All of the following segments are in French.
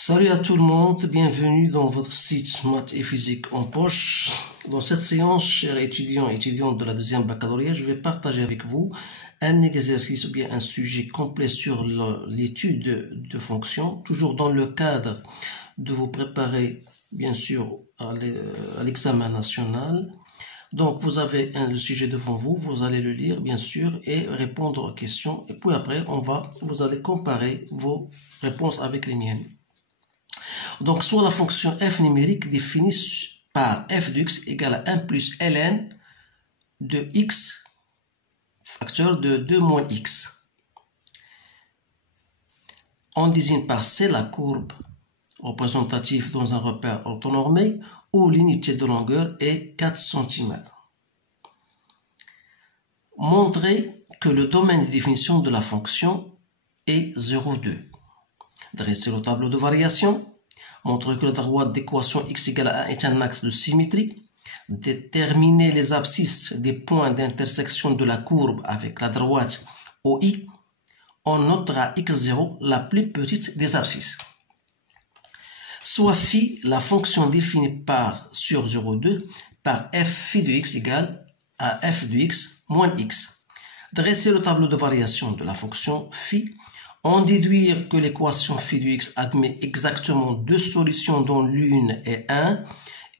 Salut à tout le monde, bienvenue dans votre site Maths et Physique en poche. Dans cette séance, chers étudiants et étudiantes de la deuxième baccalauréat, je vais partager avec vous un exercice ou bien un sujet complet sur l'étude de fonctions, toujours dans le cadre de vous préparer, bien sûr, à l'examen national. Donc, vous avez le sujet devant vous, vous allez le lire, bien sûr, et répondre aux questions. Et puis après, vous allez comparer vos réponses avec les miennes. Donc, soit la fonction f numérique définie par f de x égale à 1 plus ln de x facteur de 2 moins x. On désigne par C la courbe représentative dans un repère orthonormé où l'unité de longueur est 4 cm. Montrez que le domaine de définition de la fonction est 0,2. Dressez le tableau de variation. Montrez que la droite d'équation x égale à 1 est un axe de symétrie. Déterminez les abscisses des points d'intersection de la courbe avec la droite OI. On notera x0 la plus petite des abscisses. Soit phi la fonction définie sur 0,2 par f phi de x égale à f de x moins x. Dressez le tableau de variation de la fonction phi. On déduire que l'équation phi de x admet exactement deux solutions dont l'une est 1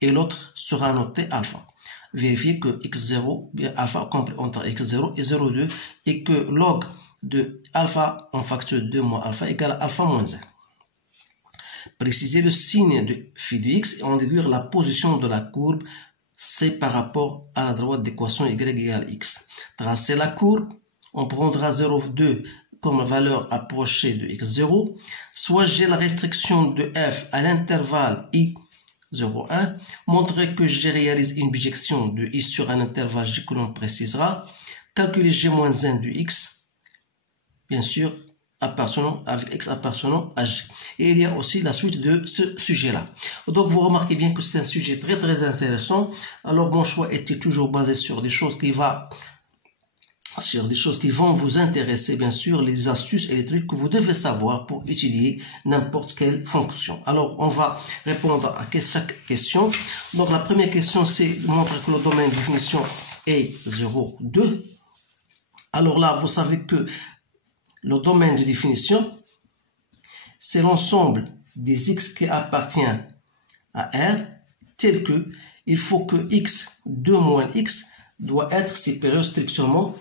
et l'autre sera notée alpha. Vérifiez que x0, bien alpha compris entre x0 et 0,2 et que log de alpha en facteur 2 moins alpha égale à alpha moins 1. Précisez le signe de phi de x et on déduire la position de la courbe C par rapport à la droite d'équation y égale x. Tracez la courbe, on prendra 0,2 comme valeur approchée de x0, soit j'ai la restriction de f à l'intervalle i 0,1, montrer que je réalise une bijection de i sur un intervalle g que l'on précisera, calculer g-1 de x, bien sûr, avec x appartenant à g. Et il y a aussi la suite de ce sujet-là. Donc vous remarquez bien que c'est un sujet très très intéressant. Alors mon choix était toujours basé sur des choses qui vont vous intéresser, bien sûr, les astuces et les trucs que vous devez savoir pour étudier n'importe quelle fonction. Alors, on va répondre à chaque question. Donc, la première question, c'est de montrer que le domaine de définition est 0,2. Alors là, vous savez que le domaine de définition, c'est l'ensemble des x qui appartient à R, tel que il faut que x2 moins x doit être supérieur strictement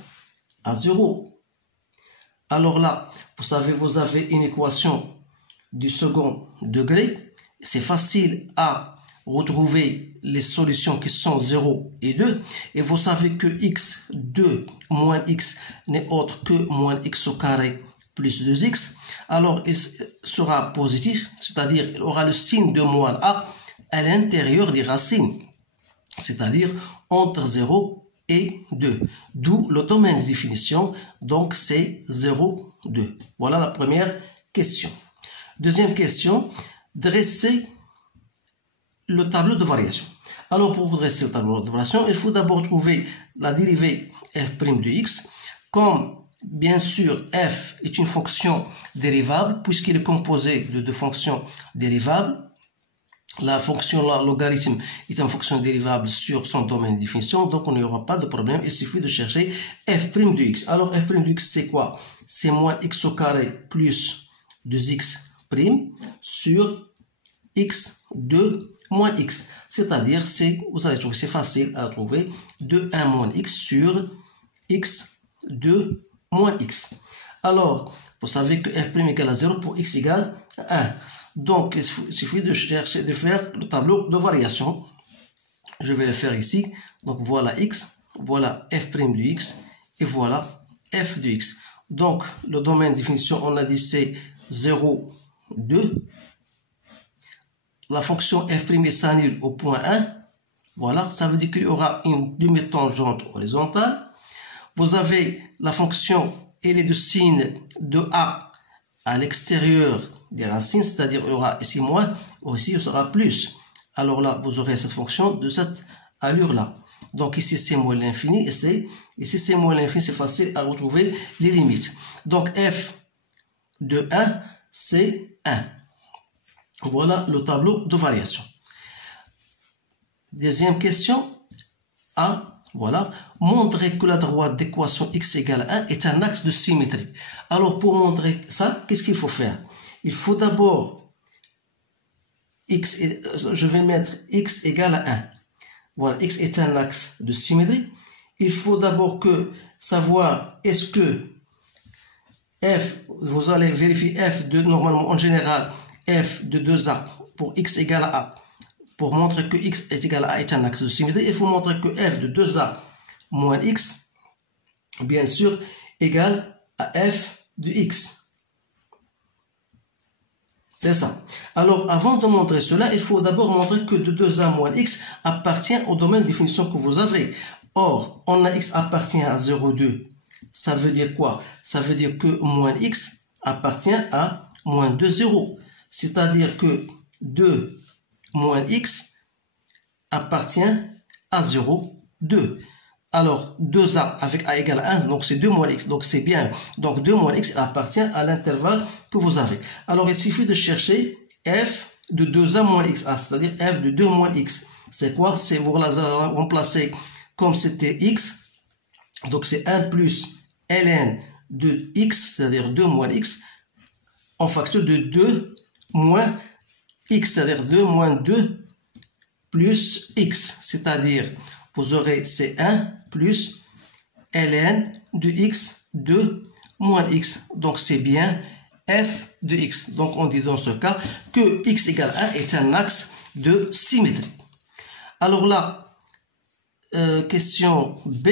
à 0. Alors là, vous avez une équation du second degré. C'est facile à retrouver les solutions qui sont 0 et 2. Et vous savez que x2 moins x n'est autre que moins x au carré plus 2x. Alors, il sera positif, c'est-à-dire il aura le signe de moins a à l'intérieur des racines, c'est-à-dire entre 0 et 2. D'où le domaine de définition, donc c'est 0, 2. Voilà la première question. Deuxième question, dresser le tableau de variation. Alors pour dresser le tableau de variation, il faut d'abord trouver la dérivée f' de x. Comme bien sûr f est une fonction dérivable, puisqu'il est composé de deux fonctions dérivables, la fonction logarithme est une fonction dérivable sur son domaine de définition, donc on n'y aura pas de problème. Il suffit de chercher f' de x. Alors f' de x c'est quoi? C'est moins x au carré plus 2x' sur x2 moins x. C'est-à-dire, vous allez trouver, c'est facile à trouver, 2,1 moins x sur x2 moins x. Alors, vous savez que f' égale à 0 pour x égale à 1. Donc, il suffit de faire le tableau de variation. Je vais le faire ici. Donc, voilà x, voilà f' de x, et voilà f de x. Donc, le domaine de définition, on a dit c'est 0, 2. La fonction f' s'annule au point 1. Voilà, ça veut dire qu'il y aura une demi-tangente horizontale. Vous avez la fonction, elle est de signe de a à l'extérieur des racines, c'est-à-dire il y aura ici moins, aussi il sera plus. Alors là, vous aurez cette fonction de cette allure-là. Donc ici c'est moins l'infini, et ici c'est moins l'infini, c'est facile à retrouver les limites. Donc f de 1, c'est 1. Voilà le tableau de variation. Deuxième question. A, voilà. Montrer que la droite d'équation x égale à 1 est un axe de symétrie. Alors, pour montrer ça, qu'est-ce qu'il faut faire? Il faut d'abord je vais mettre x égale à 1. Voilà, x est un axe de symétrie. Il faut d'abord savoir est-ce que f, vous allez vérifier f de, normalement en général, f de 2a pour x égale à a. Pour montrer que x est égal à a est un axe de symétrie, il faut montrer que f de 2a moins x, bien sûr, égale à f de x. C'est ça. Alors, avant de montrer cela, il faut d'abord montrer que de 2a moins x appartient au domaine de définition que vous avez. Or, on a x appartient à 0,2. Ça veut dire quoi? Ça veut dire que moins x appartient à moins 2, 0. C'est-à-dire que 2 moins x appartient à 0,2. Alors, 2a avec a égale à 1, donc c'est 2 moins x, donc c'est bien. Donc 2 moins x appartient à l'intervalle que vous avez. Alors, il suffit de chercher f de 2a moins x, c'est-à-dire f de 2 moins x. C'est quoi? C'est vous la remplacer comme c'était x, donc c'est 1 plus ln de x, c'est-à-dire 2 moins x, en facteur de 2 moins x, c'est-à-dire 2 moins 2 plus x, c'est-à-dire vous aurez C1 plus ln de x 2 moins x. Donc c'est bien f de x. Donc on dit dans ce cas que x égale 1 est un axe de symétrie. Alors là, question B.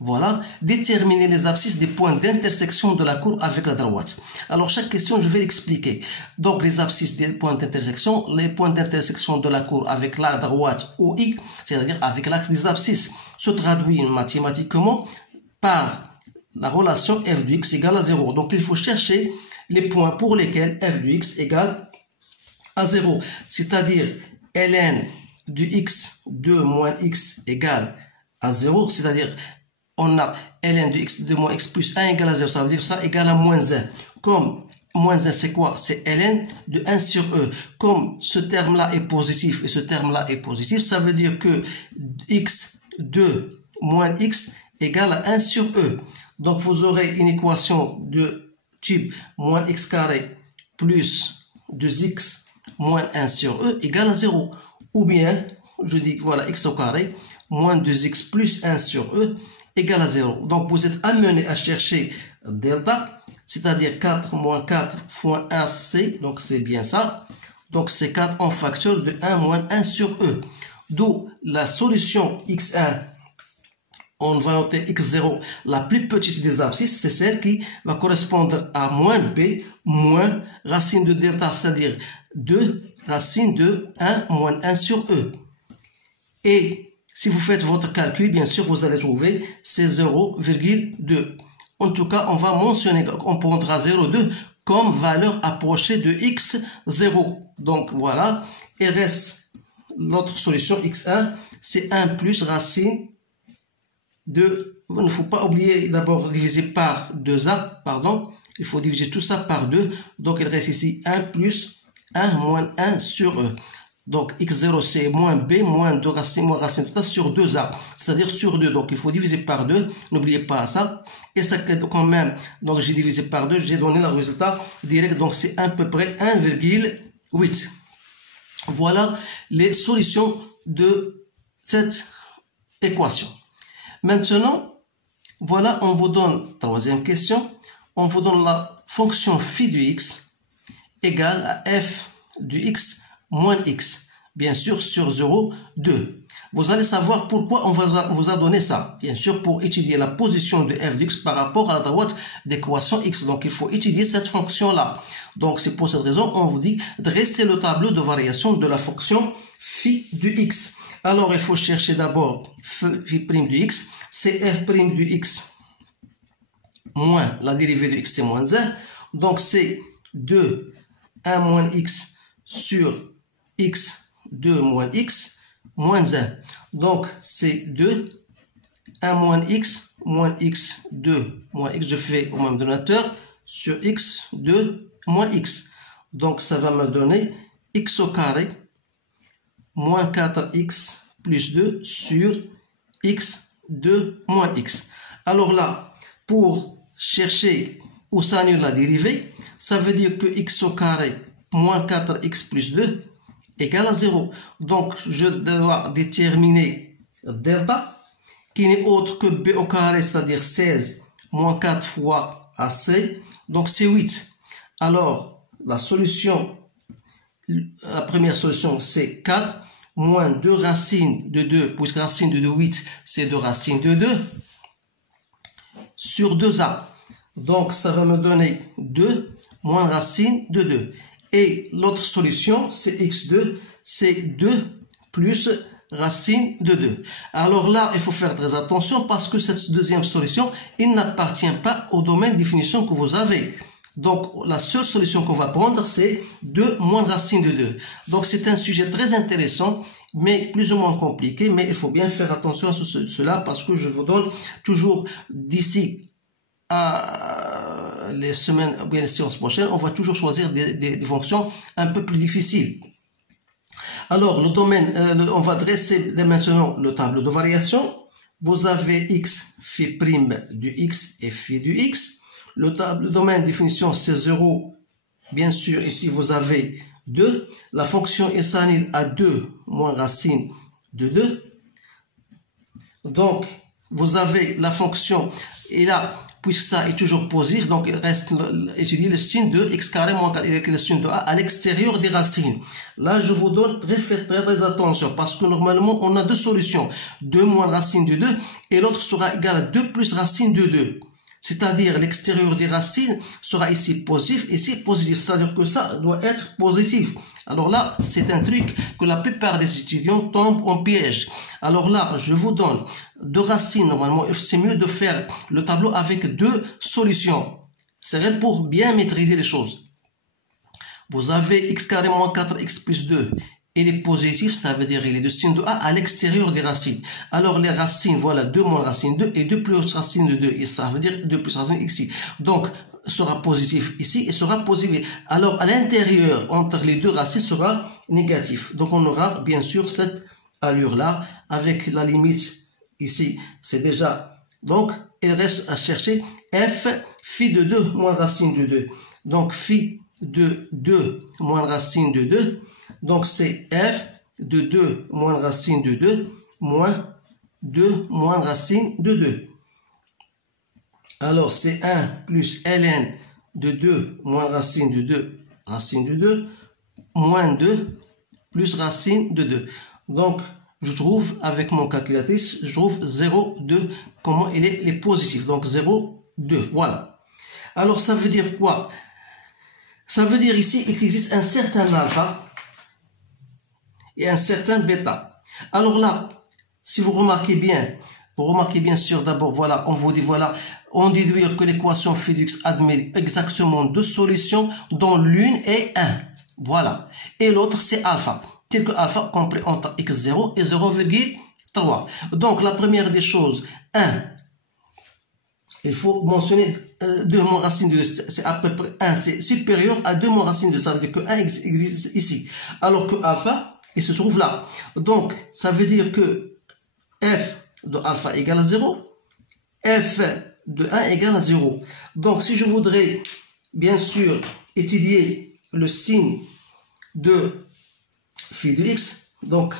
Voilà, déterminer les abscisses des points d'intersection de la courbe avec la droite. Alors chaque question, je vais l'expliquer. Donc les abscisses des points d'intersection, les points d'intersection de la courbe avec la droite OI, c'est-à-dire avec l'axe des abscisses, se traduit mathématiquement par la relation f de x égale à 0. Donc il faut chercher les points pour lesquels f de x égale à 0, c'est-à-dire ln de x 2 moins x égale à 0, c'est-à-dire on a ln de x 2 moins x plus 1 égale à 0, ça veut dire ça égale à moins 1. Comme moins 1 c'est quoi? C'est ln de 1 sur e. Comme ce terme-là est positif et ce terme-là est positif, ça veut dire que x2 moins x égale à 1 sur e. Donc vous aurez une équation de type moins x carré plus 2x moins 1 sur e égale à 0. Ou bien, je dis voilà x au carré moins 2x plus 1 sur e égale à 0. Donc vous êtes amené à chercher delta, c'est-à-dire 4 moins 4 fois 1 c, donc c'est bien ça. Donc c'est 4 en facteur de 1 moins 1 sur e. D'où la solution x1, on va noter x0, la plus petite des abscisses, c'est celle qui va correspondre à moins b moins racine de delta, c'est-à-dire 2 racine de 1 moins 1 sur e. Et si vous faites votre calcul, bien sûr, vous allez trouver c'est 0,2. En tout cas, on va mentionner, on prendra 0,2 comme valeur approchée de x0. Donc voilà, il reste l'autre solution x1, c'est 1 plus racine de, il ne faut pas oublier d'abord diviser par 2a, pardon, il faut diviser tout ça par 2, donc il reste ici 1 plus 1 moins 1 sur e. Donc x0 c'est moins b moins 2 racine moins racine totale sur 2a, c'est-à-dire sur 2. Donc il faut diviser par 2, n'oubliez pas ça. Et ça quand même, donc j'ai divisé par 2, j'ai donné le résultat direct, donc c'est à peu près 1,8. Voilà les solutions de cette équation. Maintenant, voilà, on vous donne, troisième question, on vous donne la fonction phi de x égale à f de x moins x, bien sûr sur 0, 2. Vous allez savoir pourquoi on vous a donné ça. Bien sûr, pour étudier la position de f de x par rapport à la droite d'équation x. Donc, il faut étudier cette fonction-là. Donc, c'est pour cette raison on vous dit dresser le tableau de variation de la fonction phi de x. Alors, il faut chercher d'abord phi' de x. C'est f' de x moins la dérivée de x, c'est moins 1. Donc, c'est 2, 1 moins x sur x 2 moins x moins 1. Donc, c'est 2, 1 moins x 2 moins x, je fais au même donateur, sur x 2 moins x. Donc, ça va me donner x au carré moins 4x plus 2 sur x2 moins x. Alors là, pour chercher où s'annule la dérivée, ça veut dire que x au carré moins 4x plus 2 égale à 0. Donc, je dois déterminer delta, qui n'est autre que b au carré, c'est-à-dire 16 moins 4 fois ac, donc c'est 8. Alors, la première solution, c'est 4 moins 2 racines de 2, puisque racine de 2, 8, c'est 2 racines de 2, sur 2a. Donc, ça va me donner 2 moins racine de 2. Et l'autre solution, c'est x2, c'est 2 plus racine de 2. Alors là, il faut faire très attention parce que cette deuxième solution, il n'appartient pas au domaine de définition que vous avez. Donc, la seule solution qu'on va prendre, c'est 2 moins racine de 2. Donc, c'est un sujet très intéressant, mais plus ou moins compliqué. Mais il faut bien faire attention à cela parce que je vous donne toujours d'ici à les semaines ou bien les séances prochaines, on va toujours choisir des fonctions un peu plus difficiles. Alors, le domaine, on va dresser dès maintenant le tableau de variation. Vous avez x phi prime du x et phi du x. Le domaine de définition, c'est 0. Bien sûr, ici, vous avez 2. La fonction est s'annule à 2 moins racine de 2. Donc, vous avez la fonction, et là, puisque ça est toujours positif, donc il reste étudier le signe de x carré moins 4, le signe de a à l'extérieur des racines. Là, je vous donne très attention, parce que normalement, on a deux solutions. 2 moins racine de 2, et l'autre sera égal à 2 plus racine de 2. C'est-à-dire l'extérieur des racines sera ici positif, ici positif. C'est-à-dire que ça doit être positif. Alors là, c'est un truc que la plupart des étudiants tombent en piège. Alors là, je vous donne deux racines. Normalement, c'est mieux de faire le tableau avec deux solutions. C'est pour bien maîtriser les choses. Vous avez x carré moins 4x plus 2. Il est positif, ça veut dire il est de signe de a à l'extérieur des racines. Alors les racines, voilà 2 moins racine 2 et 2 plus racine de 2. Et ça veut dire 2 plus racine ici. Donc, sera positif ici et sera positif. Alors, à l'intérieur, entre les deux racines, sera négatif. Donc, on aura bien sûr cette allure-là avec la limite ici. C'est déjà... Donc, il reste à chercher f phi de 2 moins racine de 2. Donc, phi de 2 moins racine de 2. Donc, c'est f de 2 moins racine de 2 moins 2 moins racine de 2. Alors, c'est 1 plus ln de 2 moins racine de 2 moins 2 plus racine de 2. Donc, je trouve, avec mon calculatrice, je trouve 0, 2, comment il est positif. Donc, 0, 2, voilà. Alors, ça veut dire quoi? Ça veut dire ici qu'il existe un certain alpha et un certain bêta. Alors là, si vous remarquez bien sûr d'abord, voilà, on vous dit, voilà, on déduit que l'équation phi de x admet exactement deux solutions dont l'une est 1. Voilà. Et l'autre, c'est alpha. Tel que alpha compris entre x0 et 0,3. Donc, la première des choses, 1. Il faut mentionner 2 moins racine de 2, c'est à peu près 1, c'est supérieur à 2 moins racine de 2, ça veut dire que 1 existe ici. Alors que alpha, il se trouve là. Donc, ça veut dire que f de alpha égale à 0, f de 1 égale à 0. Donc, si je voudrais, bien sûr, étudier le signe de phi de x, donc,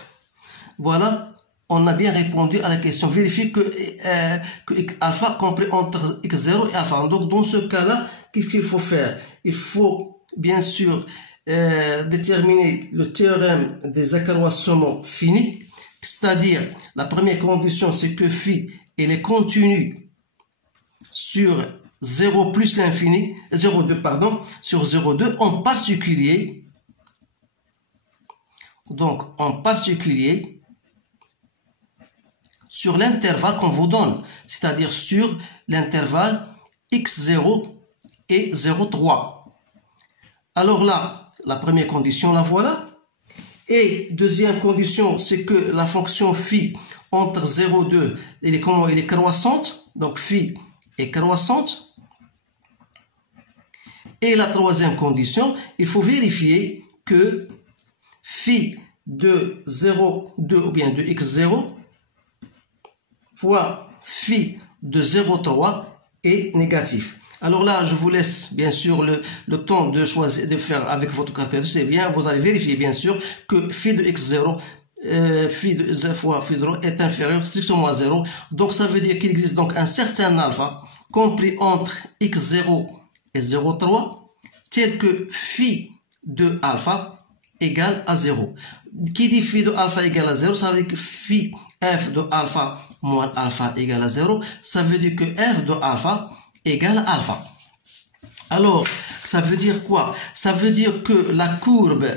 voilà, on a bien répondu à la question. Vérifiez que alpha compris entre x0 et alpha. Donc, dans ce cas-là, qu'est-ce qu'il faut faire? Il faut, bien sûr, déterminer le théorème des accroissements finis. C'est-à-dire, la première condition, c'est que phi, il est continu sur 0 plus l'infini, 0,2, pardon, sur 0,2, en particulier, donc, en particulier, sur l'intervalle qu'on vous donne, c'est-à-dire sur l'intervalle x0 et 0,3. Alors là, la première condition, la voilà. Et deuxième condition, c'est que la fonction phi entre 0,2, elle est croissante. Donc phi est croissante. Et la troisième condition, il faut vérifier que phi de 0,2 ou bien de x0 fois phi de 0,3 est négatif. Alors là, je vous laisse bien sûr le temps de choisir, de faire avec votre calculatrice. C'est bien, vous allez vérifier bien sûr que phi de x0 phi de 0 fois phi de 0 est inférieur strictement à 0. Donc ça veut dire qu'il existe donc un certain alpha compris entre x0 et 0,3 tel que phi de alpha égale à 0. Qui dit phi de alpha égale à 0, ça veut dire que phi f de alpha moins alpha égale à 0. Ça veut dire que f de alpha égale à alpha. Alors, ça veut dire quoi? Ça veut dire que la courbe,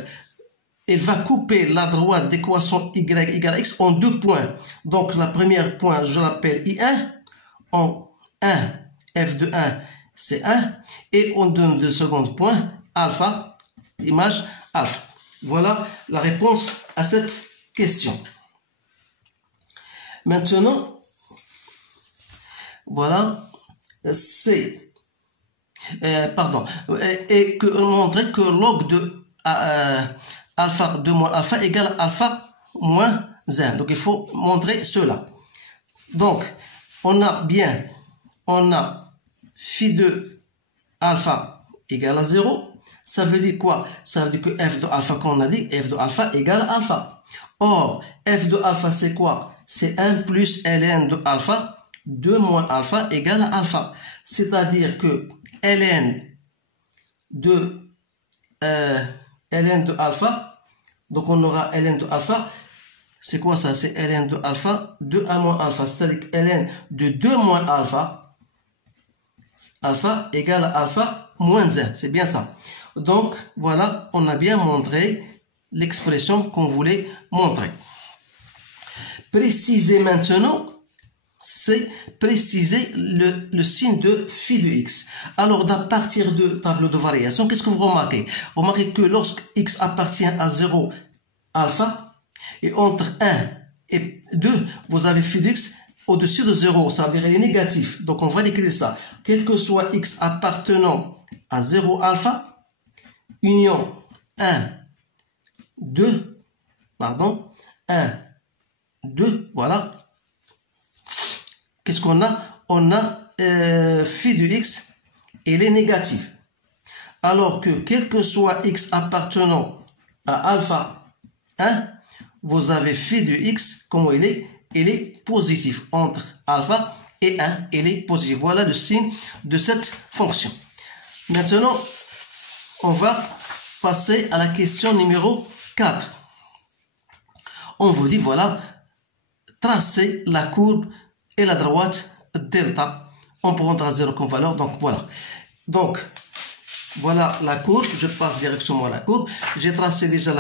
elle va couper la droite d'équation y égale à x en deux points. Donc, la première point, je l'appelle I1. En 1, f de 1, c'est 1. Et on donne le second point, alpha, image alpha. Voilà la réponse à cette question. Maintenant, voilà, c'est, et que montrer que log de alpha 2 moins alpha égale alpha moins 1. Donc, il faut montrer cela. Donc, on a phi de alpha égale à 0. Ça veut dire quoi? Ça veut dire que f de alpha, qu'on a dit, f de alpha égale alpha. Or, f de alpha, c'est quoi? C'est 1 plus ln de alpha, 2 moins alpha égale à alpha. C'est-à-dire que ln de alpha, donc on aura ln de alpha, c'est quoi ça? C'est ln de alpha, 2 moins alpha, c'est-à-dire que ln de 2 moins alpha, alpha égale à alpha moins 1, c'est bien ça. Donc, voilà, on a bien montré l'expression qu'on voulait montrer. Préciser maintenant, c'est préciser le signe de phi de x. Alors, à partir de tableau de variation, qu'est-ce que vous remarquez? Vous remarquez que lorsque x appartient à 0, alpha, et entre 1 et 2, vous avez phi de x au-dessus de 0, ça veut dire qu'il est négatif. Donc, on va écrire ça. Quel que soit x appartenant à 0 alpha, union 1, 2, voilà. Qu'est-ce qu'on a? On a phi de x, il est négatif. Alors que quel que soit x appartenant à alpha 1, vous avez phi de x, comment il est positif. Entre alpha et 1, il est positif. Voilà le signe de cette fonction. Maintenant, on va passer à la question numéro 4. On vous dit, voilà, tracer la courbe et la droite delta. On prendra 0 comme valeur, donc voilà. Donc, voilà la courbe, je passe directement à la courbe. J'ai tracé déjà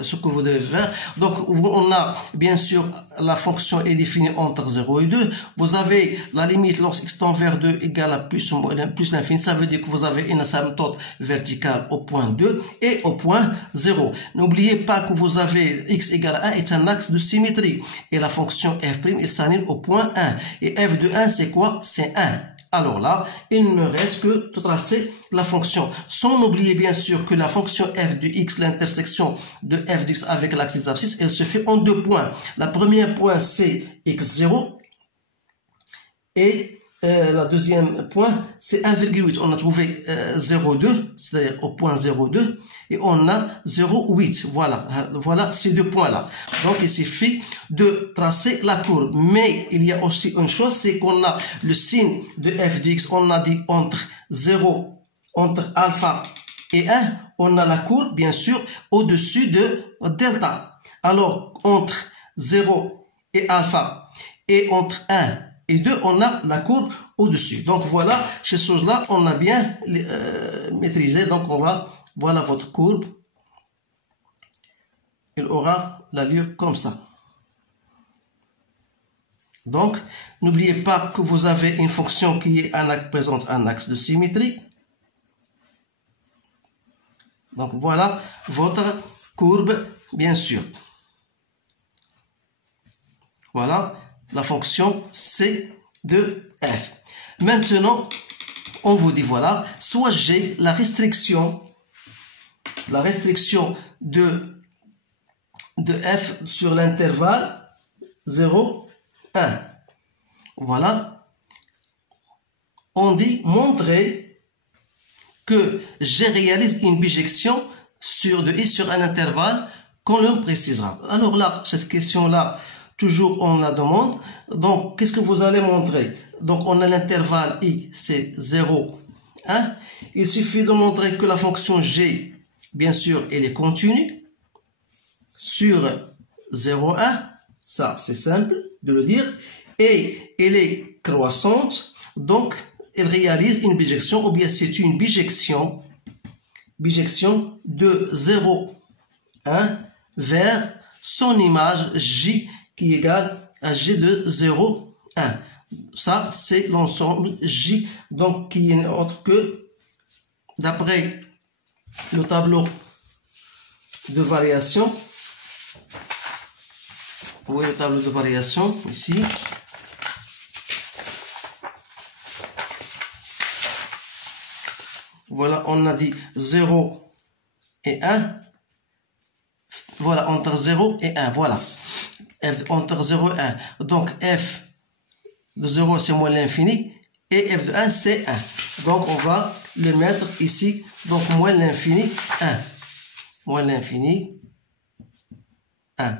ce que vous devez faire. Donc, on a bien sûr la fonction est définie entre 0 et 2. Vous avez la limite lorsque x tend vers 2 égale à plus l'infini. Ça veut dire que vous avez une asymptote verticale au point 2 et au point 0. N'oubliez pas que vous avez x égale à 1 est un axe de symétrie. Et la fonction f' elle s'annule au point 1. Et f de 1 c'est quoi? C'est 1. Alors là, il ne me reste que de tracer la fonction. Sans oublier bien sûr que la fonction f de x, l'intersection de f de x avec l'axe des abscisses, elle se fait en deux points. La première point, c'est x0. Et la deuxième point, c'est 1,8. On a trouvé 0,2, c'est-à-dire au point 0,2. Et on a 0,8. Voilà ces deux points-là. Donc, il suffit de tracer la courbe. Mais il y a aussi une chose, c'est qu'on a le signe de f de x. On a dit entre alpha et 1, on a la courbe, bien sûr, au-dessus de delta. Alors, entre 0 et alpha et entre 1 et 2, on a la courbe au-dessus. Donc, voilà, ces choses-là, on a bien maîtrisé. Donc, voilà votre courbe. Elle aura l'allure comme ça. Donc, n'oubliez pas que vous avez une fonction qui présente un axe de symétrie. Donc, voilà votre courbe, bien sûr. Voilà la fonction C de f. Maintenant, on vous dit voilà, soit j'ai la restriction de f sur l'intervalle 0, 1. Voilà. On dit montrer que je réalise une bijection de i sur un intervalle qu'on le précisera. Alors là, cette question-là, toujours on la demande. Donc, qu'est-ce que vous allez montrer? Donc, on a l'intervalle i, c'est 0, 1. Il suffit de montrer que la fonction g, bien sûr, elle est continue sur 0, 1. Ça, c'est simple de le dire. Et elle est croissante. Donc, elle réalise une bijection, ou bien c'est une bijection de 0, 1 vers son image J qui est égale à G de 0, 1. Ça, c'est l'ensemble J, donc qui n'est autre que, d'après le tableau de variation, vous voyez le tableau de variation ici. Voilà, on a dit 0 et 1. Voilà, entre 0 et 1. Voilà. F entre 0 et 1. Donc, f de 0, c'est moins l'infini. Et f de 1, c'est 1. Donc, on va le mettre ici. Donc, moins l'infini, 1. Moins l'infini, 1.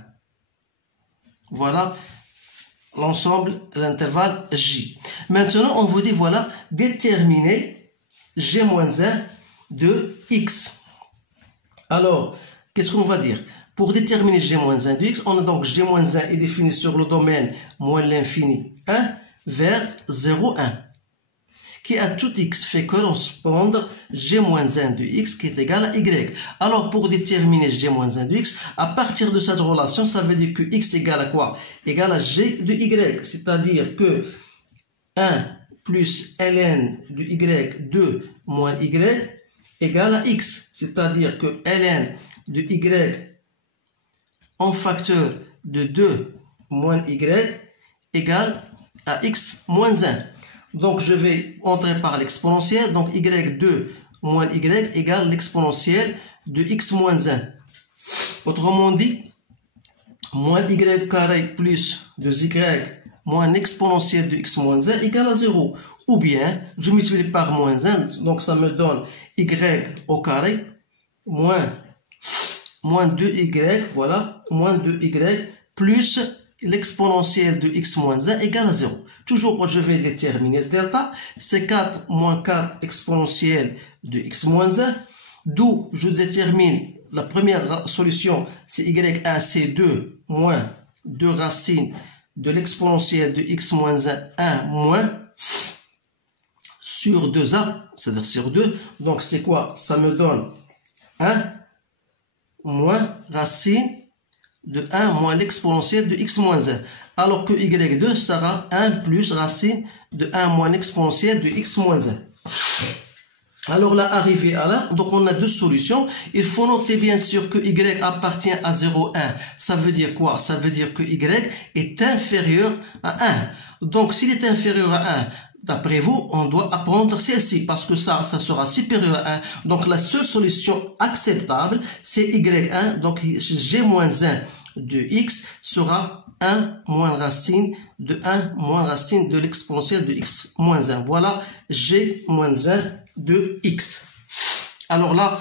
Voilà l'ensemble, l'intervalle J. Maintenant, on vous dit, voilà, déterminer G-1 de X. Alors, qu'est-ce qu'on va dire? Pour déterminer G-1 de X, on a donc G-1 est défini sur le domaine moins l'infini 1 vers 0, 1, qui à tout X fait correspondre G-1 de X qui est égal à Y. Alors, pour déterminer G-1 de X, à partir de cette relation, ça veut dire que X égale à quoi? Égale à G de Y. C'est-à-dire que 1 plus ln de y, 2 moins y, égale à x. C'est-à-dire que ln de y en facteur de 2 moins y égale à x moins 1. Donc, je vais entrer par l'exponentielle. Donc, y2 moins y égale l'exponentielle de x moins 1. Autrement dit, moins y carré plus 2y moins l'exponentielle de x moins 1 égale à 0. Ou bien, je multiplie par moins 1, donc ça me donne y au carré moins 2y, voilà, moins 2y plus l'exponentielle de x moins 1 égale à 0. Toujours, je vais déterminer delta, c'est 4 moins 4 exponentielle de x moins 1, d'où je détermine la première solution, c'est y1, c'est 2 moins 2 racines de l'exponentielle de x moins 1, 1 moins sur 2a, c'est-à-dire sur 2. Donc, c'est quoi? Ça me donne 1 moins racine de 1 moins l'exponentielle de x moins 1. Alors que y2 sera 1 plus racine de 1 moins l'exponentielle de x moins 1. Alors là, arrivé à là, donc on a deux solutions. Il faut noter bien sûr que y appartient à 0, 1. Ça veut dire quoi? Ça veut dire que y est inférieur à 1. Donc s'il est inférieur à 1, d'après vous, on doit apprendre celle-ci parce que ça sera supérieur à 1. Donc la seule solution acceptable, c'est y1. Donc g-1 de x sera 1 moins racine de 1 moins racine de l'exponentielle de x moins 1. Voilà g-1 de x. Alors là,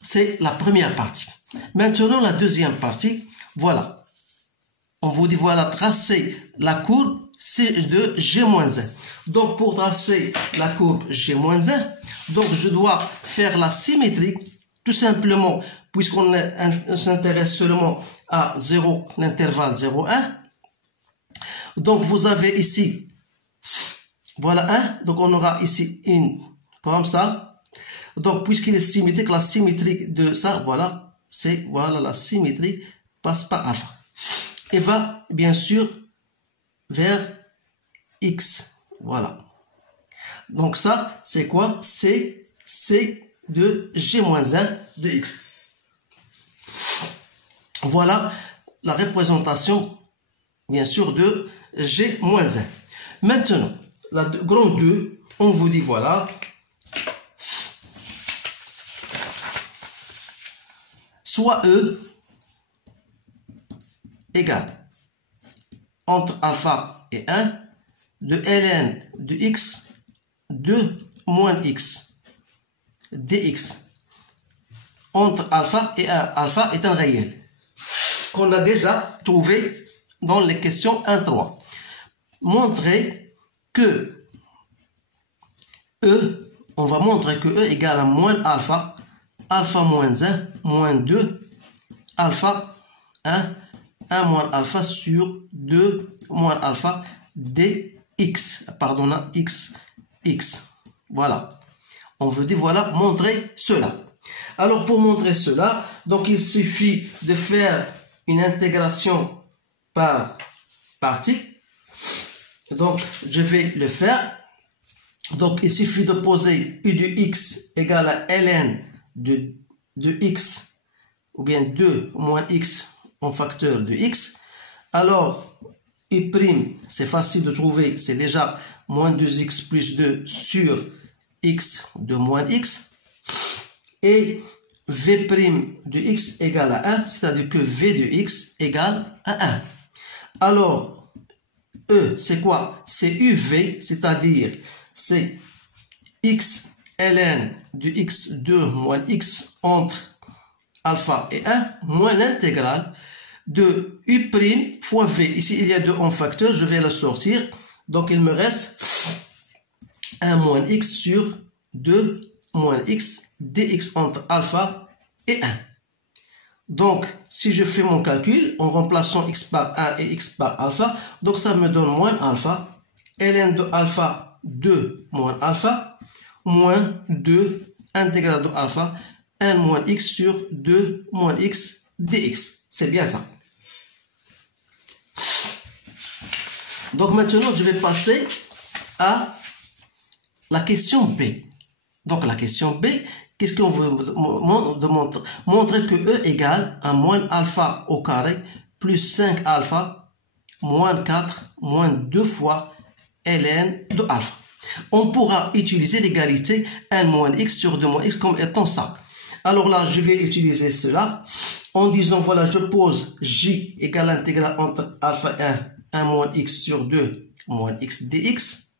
c'est la première partie. Maintenant, la deuxième partie, voilà. On vous dit, voilà, tracer la courbe de g-1. Donc, pour tracer la courbe g-1, donc je dois faire la symétrie, tout simplement, puisqu'on s'intéresse seulement à 0, l'intervalle 0, 1. Donc, vous avez ici, voilà 1. Donc, on aura ici une comme ça. Donc, puisqu'il est symétrique, la symétrie de ça, voilà, c'est, voilà, la symétrie passe par alpha. Et va, bien sûr, vers x. Voilà. Donc, ça, c'est quoi? C'est de g-1 de x. Voilà la représentation, bien sûr, de g-1. Maintenant, la grande 2, on vous dit, voilà, soit E égale entre alpha et 1 de ln de x 2 moins x dx entre alpha et 1. Alpha est un réel qu'on a déjà trouvé dans les questions 1-3. Montrer que E, on va montrer que E égale à moins alpha, alpha moins 1, moins 2, alpha 1, 1 moins alpha sur 2 moins alpha dx, pardon, x, x. Voilà. On veut dire, voilà, montrer cela. Alors, pour montrer cela, donc il suffit de faire une intégration par partie. Donc, je vais le faire. Donc, il suffit de poser u de x égale à ln de x, ou bien 2 moins x en facteur de x. Alors, u', c'est facile de trouver, c'est déjà moins 2x plus 2 sur x de moins x. Et v' de x égale à 1, c'est-à-dire que v de x égale à 1. Alors, E, c'est quoi? C'est uv, c'est-à-dire c'est x ln de x2 moins x entre alpha et 1 moins l'intégrale de u' fois v. Ici, il y a 2 en facteur, je vais le sortir. Donc, il me reste 1 moins x sur 2 moins x dx entre alpha et 1. Donc, si je fais mon calcul en remplaçant x par 1 et x par alpha, donc ça me donne moins alpha, ln de alpha 2 moins alpha, moins 2 intégrale de alpha, 1 moins x sur 2 moins x dx. C'est bien ça. Donc maintenant, je vais passer à la question B. Donc la question B, qu'est-ce qu'on veut montrer que E égale à moins alpha au carré plus 5 alpha moins 4 moins 2 fois ln de alpha. On pourra utiliser l'égalité 1 moins x sur 2 moins x comme étant ça. Alors là, je vais utiliser cela en disant, voilà, je pose j égale l'intégrale entre alpha 1 moins x sur 2 moins x dx,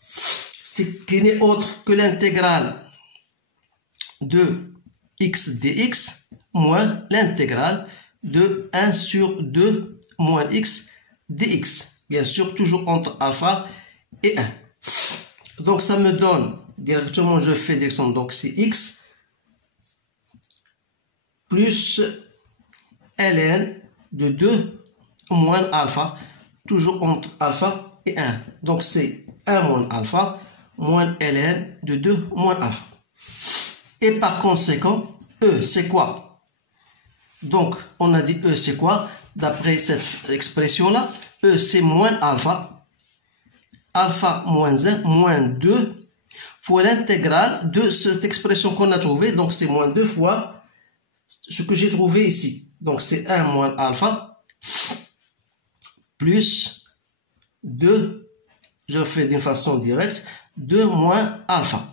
c'est qui n'est autre que l'intégrale de x dx moins l'intégrale de 1 sur 2 moins x dx. Bien sûr, toujours entre alpha et 1. Donc, ça me donne, directement, je fais directement, donc c'est x plus ln de 2 moins alpha, toujours entre alpha et 1. Donc, c'est 1 moins alpha moins ln de 2 moins alpha. Et par conséquent, E, c'est quoi? Donc, on a dit E, c'est quoi? D'après cette expression-là, E, c'est moins alpha. Alpha moins 1, moins 2, fois l'intégrale de cette expression qu'on a trouvée. Donc, c'est moins 2 fois ce que j'ai trouvé ici. Donc, c'est 1 moins alpha plus 2, je le fais d'une façon directe, 2 moins alpha.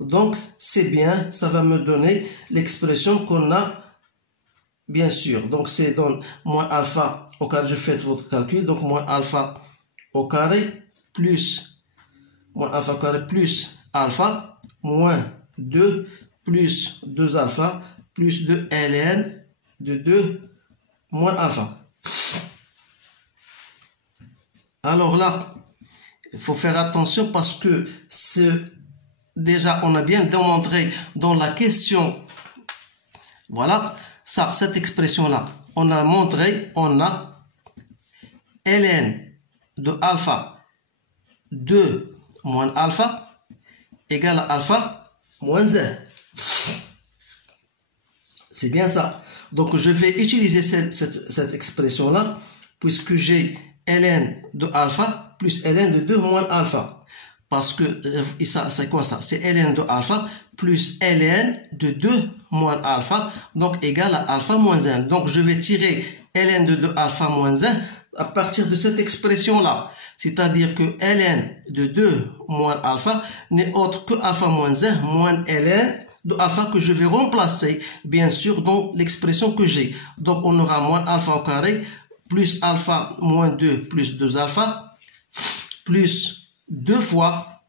Donc, c'est bien, ça va me donner l'expression qu'on a, bien sûr. Donc, c'est donc moins alpha au carré, je fais votre calcul, donc moins alpha au carré plus, moins alpha au carré plus alpha, moins 2 plus 2 alpha, plus 2 ln de 2 moins alpha. Alors là, il faut faire attention parce que déjà, on a bien démontré dans la question, voilà, ça, cette expression-là, on a montré, on a ln de alpha 2 moins alpha égale à alpha moins 1. C'est bien ça. Donc, je vais utiliser cette expression-là puisque j'ai ln de alpha plus ln de 2 moins alpha. Parce que ça, c'est quoi ça? C'est ln de alpha plus ln de 2 moins alpha, donc égal à alpha moins 1. Donc, je vais tirer ln de 2 alpha moins 1 à partir de cette expression-là. C'est-à-dire que ln de 2 moins alpha n'est autre que alpha moins 1 moins ln de alpha que je vais remplacer, bien sûr, dans l'expression que j'ai. Donc, on aura moins alpha au carré, plus alpha moins 2 plus 2 alpha, plus 2 fois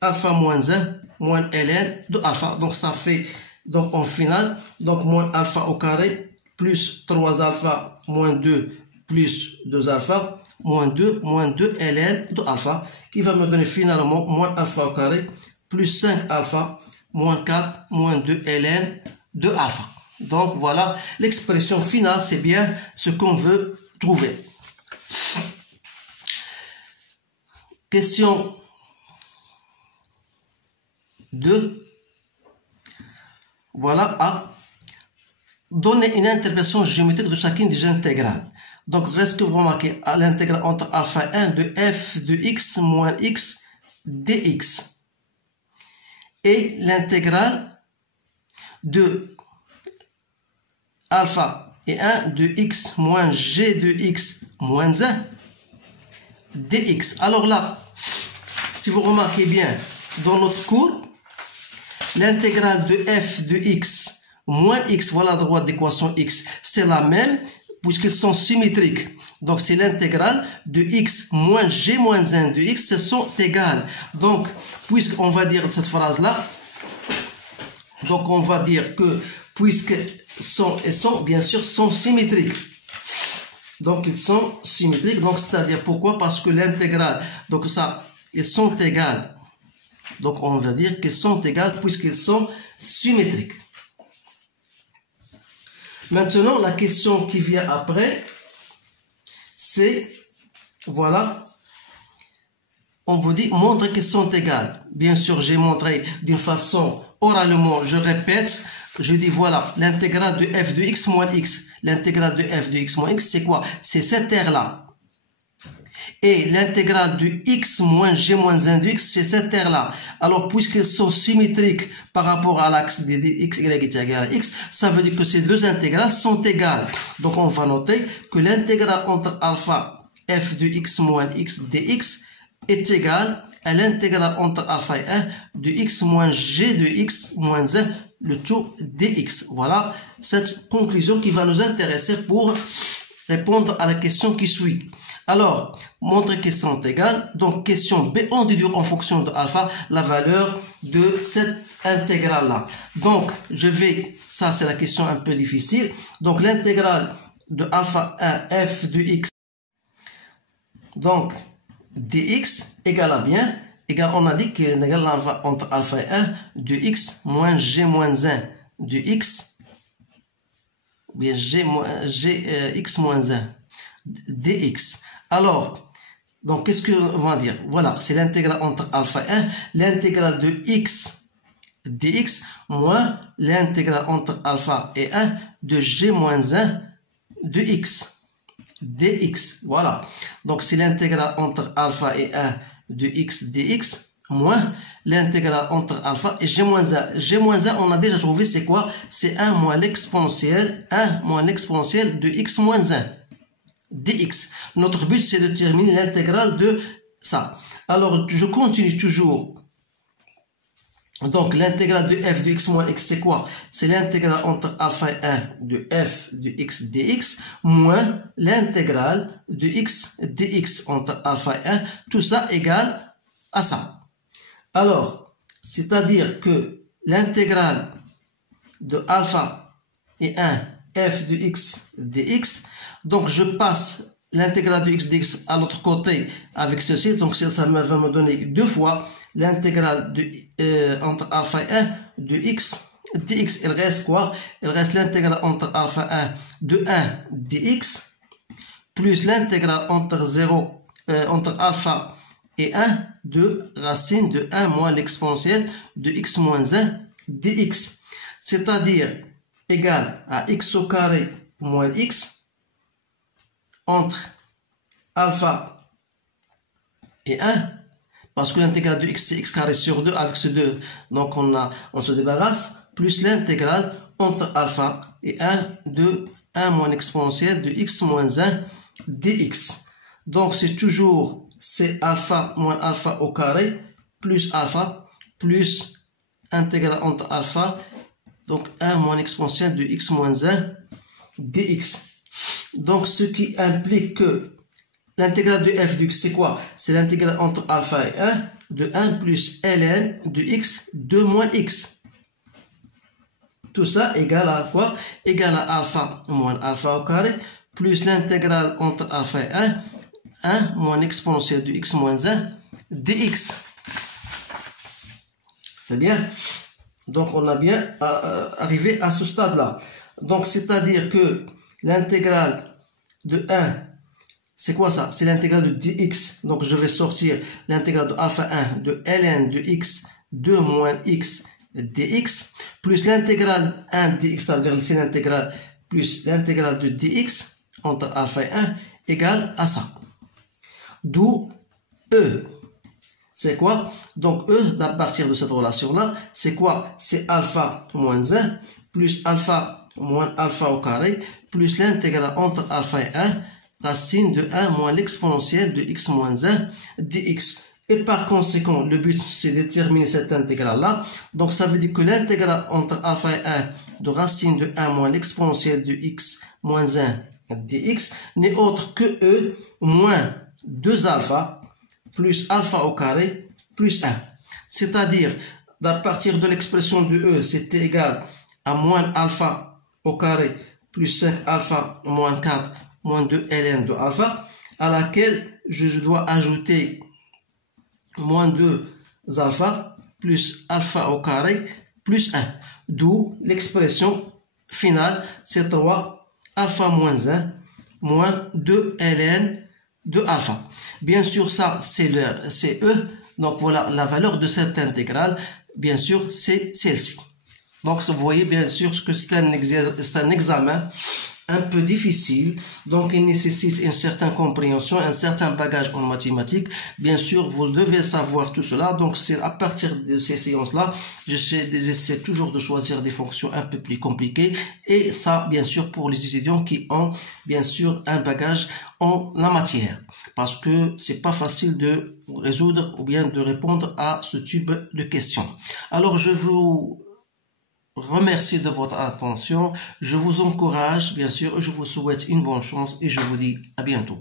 alpha moins 1 moins ln de alpha. Donc, ça fait, donc en final, donc moins alpha au carré, plus 3 alpha moins 2 plus 2 alpha, moins 2 ln de alpha, qui va me donner finalement moins alpha au carré, plus 5 alpha, moins 4, moins 2 ln de alpha. Donc voilà, l'expression finale, c'est bien ce qu'on veut trouver. Question 2. Voilà, à donner une interprétation géométrique de chacune des intégrales. Donc, reste que vous remarquez à l'intégrale entre alpha 1 de f de x moins x dx et l'intégrale de alpha et 1 de x moins g de x moins 1 dx. Alors là, si vous remarquez bien, dans notre cours, l'intégrale de f de x moins x, voilà la droite d'équation x, c'est la même puisqu'ils sont symétriques. Donc c'est l'intégrale de x moins g moins 1 de x, ce sont égales. Donc, puisqu'on va dire cette phrase-là, donc on va dire que puisque sont bien sûr sont symétriques. Donc ils sont symétriques, donc c'est-à-dire pourquoi? Parce que l'intégrale, donc ça, ils sont égales. Donc on va dire qu'ils sont égales puisqu'ils sont symétriques. Maintenant, la question qui vient après, c'est, voilà, on vous dit, montre qu'ils sont égales. Bien sûr, j'ai montré d'une façon oralement, je répète, je dis, voilà, l'intégrale de f de x moins x. L'intégrale de f de x moins x, c'est quoi? C'est cette terre-là. Et l'intégrale de x moins g moins 1 de x, c'est cette terre-là. Alors, puisqu'ils sont symétriques par rapport à l'axe de x, y est égal à x, ça veut dire que ces deux intégrales sont égales. Donc, on va noter que l'intégrale entre alpha f de x moins x dx est égale à l'intégrale entre alpha et 1 de x moins g de x moins 1, le tout dx. Voilà cette conclusion qui va nous intéresser pour répondre à la question qui suit. Alors, montrer qu'elles sont égales. Donc, question B, on déduit en fonction de alpha la valeur de cette intégrale-là. Donc, je vais, ça c'est la question un peu difficile. Donc, l'intégrale de alpha 1 f de x, donc, dx égale à bien, égale, on a dit que l'intégrale entre alpha et 1 de x moins g moins 1 de x, ou bien x moins 1 dx. Alors, donc, qu'est-ce qu'on va dire? Voilà, c'est l'intégrale entre alpha et 1, l'intégrale de x dx moins l'intégrale entre alpha et 1 de g moins 1 de x dx. Voilà. Donc, c'est l'intégrale entre alpha et 1 de x dx moins l'intégrale entre alpha et g moins 1. G moins 1, on a déjà trouvé, c'est quoi? C'est 1 moins l'exponentielle de x moins 1. dx. Notre but, c'est de déterminer l'intégrale de ça. Alors, je continue toujours. Donc, l'intégrale de f de x moins x, c'est quoi? C'est l'intégrale entre alpha et 1 de f de x dx moins l'intégrale de x dx entre alpha et 1. Tout ça égale à ça. Alors, c'est-à-dire que l'intégrale de alpha et 1 f de x dx, donc je passe l'intégrale de x dx à l'autre côté avec ceci, donc ça va me donner deux fois l'intégrale de entre alpha et 1 de x dx. Il reste quoi? Il reste l'intégrale entre alpha 1 de 1 dx plus l'intégrale entre 0 entre alpha et 1 de racine de 1 moins l'exponentielle de x moins 1 dx, c'est-à-dire égal à x au carré moins x entre alpha et 1, parce que l'intégrale de x c'est x carré sur 2, avec ce 2, donc on se débarrasse, plus l'intégrale entre alpha et 1 de 1 moins l'exponentielle de x moins 1 dx. Donc c'est toujours c'est alpha moins alpha au carré plus alpha plus intégrale entre alpha Donc 1 moins l'exponentielle de x moins 1 dx. Donc ce qui implique que l'intégrale de f de x, c'est quoi? C'est l'intégrale entre alpha et 1 de 1 plus ln de x 2 moins x. Tout ça égale à quoi? Égale à alpha moins alpha au carré plus l'intégrale entre alpha et 1 moins l'exponentielle de x moins 1 dx. C'est bien. Donc on a bien arrivé à ce stade-là. Donc c'est-à-dire que l'intégrale de 1, c'est quoi ça? C'est l'intégrale de dx. Donc je vais sortir l'intégrale de alpha 1 de ln de x 2 moins x dx plus l'intégrale 1 dx, c'est-à-dire c'est l'intégrale plus l'intégrale de dx entre alpha et 1 égale à ça. D'où E. C'est quoi? Donc E, à partir de cette relation-là, c'est quoi? C'est alpha moins 1 plus alpha moins alpha au carré plus l'intégrale entre alpha et 1 racine de 1 moins l'exponentielle de x moins 1 dx. Et par conséquent, le but, c'est de déterminer cette intégrale-là. Donc, ça veut dire que l'intégrale entre alpha et 1 de racine de 1 moins l'exponentielle de x moins 1 dx n'est autre que E moins 2 alpha plus alpha au carré plus 1. C'est-à-dire, à partir de l'expression de E, c'était égal à moins alpha au carré plus 5 alpha moins 4 moins 2 ln de alpha, à laquelle je dois ajouter moins 2 alpha plus alpha au carré plus 1. D'où l'expression finale, c'est 3 alpha moins 1 moins 2 ln de alpha. Bien sûr, ça, c'est E. Donc, voilà la valeur de cette intégrale. Bien sûr, c'est celle-ci. Donc, vous voyez bien sûr que c'est un examen un peu difficile, donc il nécessite une certaine compréhension, un certain bagage en mathématiques. Bien sûr, vous devez savoir tout cela. Donc c'est à partir de ces séances-là, j'essaie toujours de choisir des fonctions un peu plus compliquées, et ça, bien sûr, pour les étudiants qui ont, bien sûr, un bagage en la matière, parce que c'est pas facile de résoudre ou bien de répondre à ce type de questions. Alors, je vous remercie de votre attention. Je vous encourage, bien sûr, je vous souhaite une bonne chance et je vous dis à bientôt.